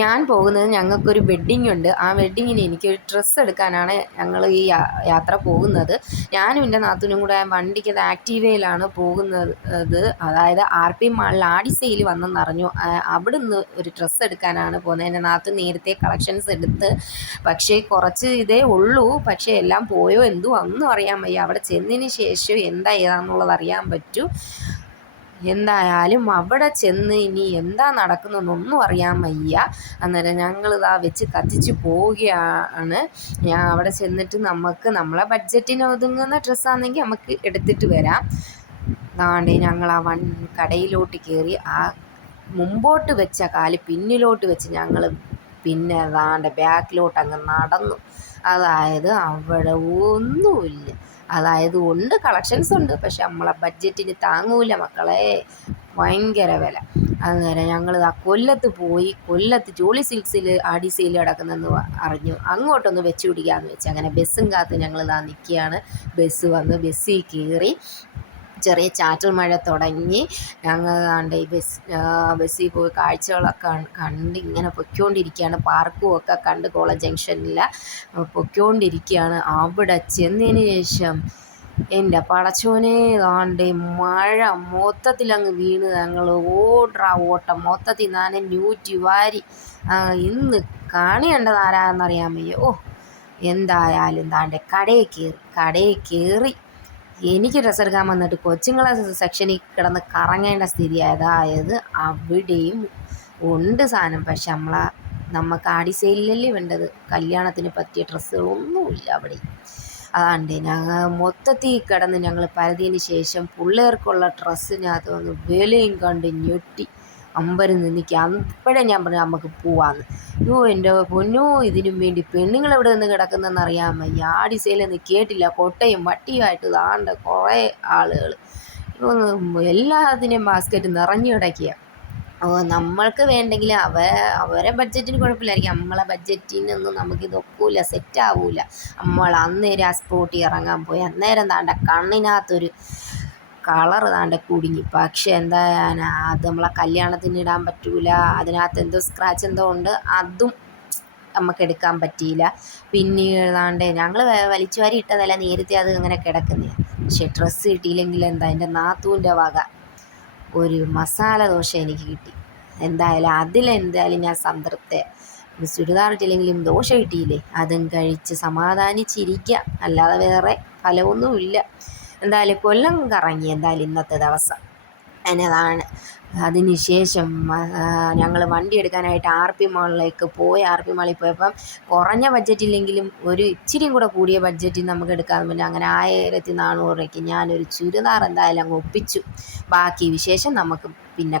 ഞാൻ പോകുന്നത് ഞങ്ങൾക്കൊരു വെഡ്ഡിങ് ഉണ്ട്. ആ വെഡ്ഡിങ്ങിന് എനിക്കൊരു ഡ്രസ്സ് എടുക്കാനാണ് ഞങ്ങൾ ഈ യാത്ര പോകുന്നത്. ഞാനും എൻ്റെ നാത്തൂനും കൂടെ വണ്ടിക്കത് ആക്റ്റീവയിലാണ് പോകുന്നത്. അതായത് RP മാളിൽ ആടി സെയിൽ വന്നെന്നറിഞ്ഞു. അവിടുന്ന് ഒരു ഡ്രസ്സ് എടുക്കാനാണ് പോകുന്നത്. എൻ്റെ നാത്തൂൻ നേരത്തെ കളക്ഷൻസ് എടുത്ത്, പക്ഷേ കുറച്ച് ഇതേ ഉള്ളൂ. പക്ഷേ എല്ലാം പോയോ എന്തോ ഒന്നും അറിയാൻ വയ്യ. അവിടെ ചെന്നതിന് ശേഷം എന്താ ഏതാണെന്നുള്ളത് അറിയാൻ പറ്റൂ. എന്തായാലും അവിടെ ചെന്ന് ഇനി എന്താ നടക്കുന്നതെന്നൊന്നും അറിയാൻ വയ്യ. അന്നേരം ഞങ്ങളിതാ വെച്ച് കത്തിച്ച് പോവുകയാണ്. ഞാൻ അവിടെ ചെന്നിട്ട് നമ്മളെ ബഡ്ജറ്റിന് ഒതുങ്ങുന്ന ഡ്രസ്സാണെങ്കിൽ നമുക്ക് എടുത്തിട്ട് വരാം. അതാണ്ട് ഞങ്ങൾ ആ കടയിലോട്ട് കയറി. ആ മുമ്പോട്ട് വെച്ച കാല് പിന്നിലോട്ട് വെച്ച് ഞങ്ങൾ പിന്നെ അതാണ്ട് ബാക്കിലോട്ട് അങ്ങ് നടന്നു. അതായത് അവിടെ ഒന്നുമില്ല. അതായത് ഉണ്ട്, കളക്ഷൻസ് ഉണ്ട്, പക്ഷെ നമ്മളെ ബഡ്ജറ്റിന് താങ്ങൂല മക്കളെ, ഭയങ്കര വില. അന്നേരം ഞങ്ങൾ ആ കൊല്ലത്ത് പോയി. കൊല്ലത്ത് ജോളി സിൽക്സിൽ ആടി സെയിൽ കിടക്കുന്നെന്ന് അറിഞ്ഞു. അങ്ങോട്ടൊന്ന് വെച്ച് പിടിക്കാമെന്ന് വെച്ച് അങ്ങനെ ബസ്സും കാത്ത് ഞങ്ങൾ ഇതാ നിൽക്കുകയാണ്. ബസ് വന്ന് ബസ്സിൽ കയറി. ചെറിയ ചാറ്റൽ മഴ തുടങ്ങി. ഞങ്ങൾ ദാണ്ട് ഈ ബസ്സിൽ പോയി കാഴ്ചകളൊക്കെ കണ്ട് ഇങ്ങനെ പൊയ്ക്കൊണ്ടിരിക്കുകയാണ്. പാർക്കും ഒക്കെ കണ്ട് കോളേജ് ജംഗ്ഷനിൽ പൊയ്ക്കൊണ്ടിരിക്കുകയാണ്. അവിടെ ചെന്നതിന് ശേഷം എൻ്റെ പടച്ചോനെ ദാണ്ട് മഴ മൊത്തത്തിലങ്ങ് വീണ് ഞങ്ങൾ ഓട്ടം മൊത്തത്തിൽ നനഞ്ഞൂറ്റി വാരി. ഇന്ന് കാണിയേണ്ടത് ആരാന്നറിയാൻ വയ്യ. എന്തായാലും ദാണ്ട് കടയിൽ കയറി എനിക്ക് ഡ്രസ്സ് എടുക്കാൻ വന്നിട്ട് കൊച്ചുങ്ങളെ സെക്ഷനിൽ കിടന്ന് കറങ്ങേണ്ട സ്ഥിതി. അതായത് അവിടെയും ഉണ്ട് സാധനം, പക്ഷെ നമുക്ക് ആടി സെയിലല്ലേ വേണ്ടത്. കല്യാണത്തിന് പറ്റിയ ഡ്രസ്സുകളൊന്നുമില്ല അവിടെ. അതാണ്ട് ഞങ്ങൾ മൊത്തത്തിൽ കിടന്ന് ഞങ്ങൾ പരതിയതിന് ശേഷം പിള്ളേർക്കുള്ള ഡ്രസ്സിനകത്ത് വന്ന് വിലയും കണ്ട് ഞെട്ടി അമ്പരം നിന്നിക്കുക. അപ്പോഴേ ഞാൻ പറഞ്ഞു നമുക്ക് പോവാമെന്ന്. എൻ്റെ പൊന്നോ, ഇതിനും വേണ്ടി പെണ്ണുങ്ങൾ എവിടെ നിന്ന് കിടക്കുന്നതെന്ന് അറിയാൻ വയ്യ. ആടി സെയിലൊന്നും കേട്ടില്ല. കൊട്ടയും വട്ടിയുമായിട്ട് താണ്ട കുറേ ആളുകൾ. എല്ലാത്തിനെയും ബാസ്ക്കറ്റ് നിറഞ്ഞു കിടക്കുക. നമ്മൾക്ക് വേണ്ടെങ്കിൽ അവരെ ബഡ്ജറ്റിന് കുഴപ്പമില്ലായിരിക്കും. നമ്മളെ ബഡ്ജറ്റിനൊന്നും നമുക്കിതൊക്കില്ല, സെറ്റാവില്ല. നമ്മൾ അന്നേരം ആ സ്പോട്ടിൽ ഇറങ്ങാൻ പോയി. അന്നേരം താണ്ട കണ്ണിനകത്തൊരു കളറ് താണ്ട കുടുങ്ങി. പക്ഷെ എന്താ അത് നമ്മളെ കല്യാണത്തിന് ഇടാൻ പറ്റൂല. അതിനകത്ത് എന്തോ സ്ക്രാച്ച് എന്തോ ഉണ്ട്, അതും നമുക്കെടുക്കാൻ പറ്റിയില്ല. പിന്നീട് താണ്ട് ഞങ്ങൾ വലിച്ചു വാരി ഇട്ടതല്ല, നേരത്തെ അത് അങ്ങനെ കിടക്കുന്നതാണ്. പക്ഷെ ഡ്രസ്സ് കിട്ടിയില്ലെങ്കിൽ എന്താ, എൻ്റെ നാത്തൂൻ്റെ വക ഒരു മസാല ദോശ എനിക്ക് കിട്ടി. അതിലെന്തായാലും ഞാൻ സംതൃപ്ത. ചുരിദാർ ഇട്ടില്ലെങ്കിലും ദോശ കിട്ടിയില്ലേ, അതും കഴിച്ച് സമാധാനിച്ചിരിക്കുക. അല്ലാതെ വേറെ ഫലമൊന്നുമില്ല. എന്തായാലും കൊല്ലം കറങ്ങി എന്തായാലും ഇന്നത്തെ ദിവസം. അതിനതാണ്. അതിന് ശേഷം ഞങ്ങൾ വണ്ടി എടുക്കാനായിട്ട് RP മാളിലേക്ക് പോയി. RP മാളിൽ പോയപ്പം കുറഞ്ഞ ബഡ്ജറ്റില്ലെങ്കിലും ഒരു ഇച്ചിരിയും കൂടെ കൂടിയ ബഡ്ജറ്റിൽ നമുക്ക് എടുക്കാൻ പറ്റും. അങ്ങനെ 1400 രൂപയ്ക്ക് ഞാനൊരു ചുരിദാർ എന്തായാലും അങ്ങ് ഒപ്പിച്ചു. ബാക്കി വിശേഷം നമുക്ക് പിന്നെ